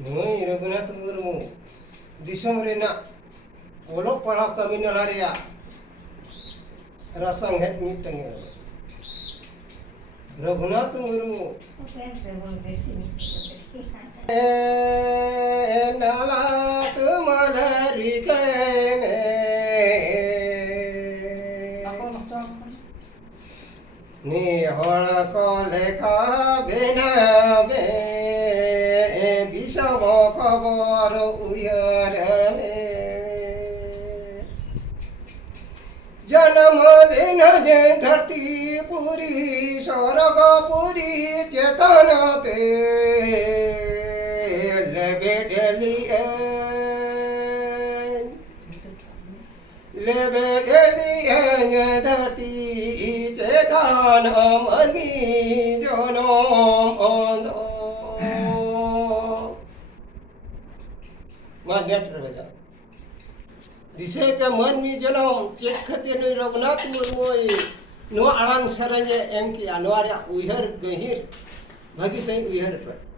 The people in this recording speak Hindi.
ᱱᱩᱭ ᱨᱚᱜᱷᱩᱱᱟᱛᱷ ᱢᱩᱨᱢᱩ ᱫᱤᱥᱚᱢ ᱨᱮᱱᱟᱜ ᱚᱞᱚᱜ ᱯᱟᱲᱦᱟᱣ ᱠᱟᱹᱢᱤ ᱱᱟᱞᱟ ᱨᱮᱭᱟᱜ ᱨᱟᱥᱟᱝᱦᱮᱫ ᱢᱤᱫᱴᱟᱝ रघुनाथ मुर्मू नाला तुम्हारी निहड़ को लेखा बेनाबे दिशा खबर उयरने जन्म दिन जे धरती पूरी स्वर्ग पूरी चेतनते लेबे डेली धरती चेतन मनी जनम अंधो नेट बजा दिसे पे मन मी जनम चेक खते नुई रघुनाथ मुर्मू नो आड़ांग सरंजे एम की अनवार उहर गहिर भागी सही उहर पर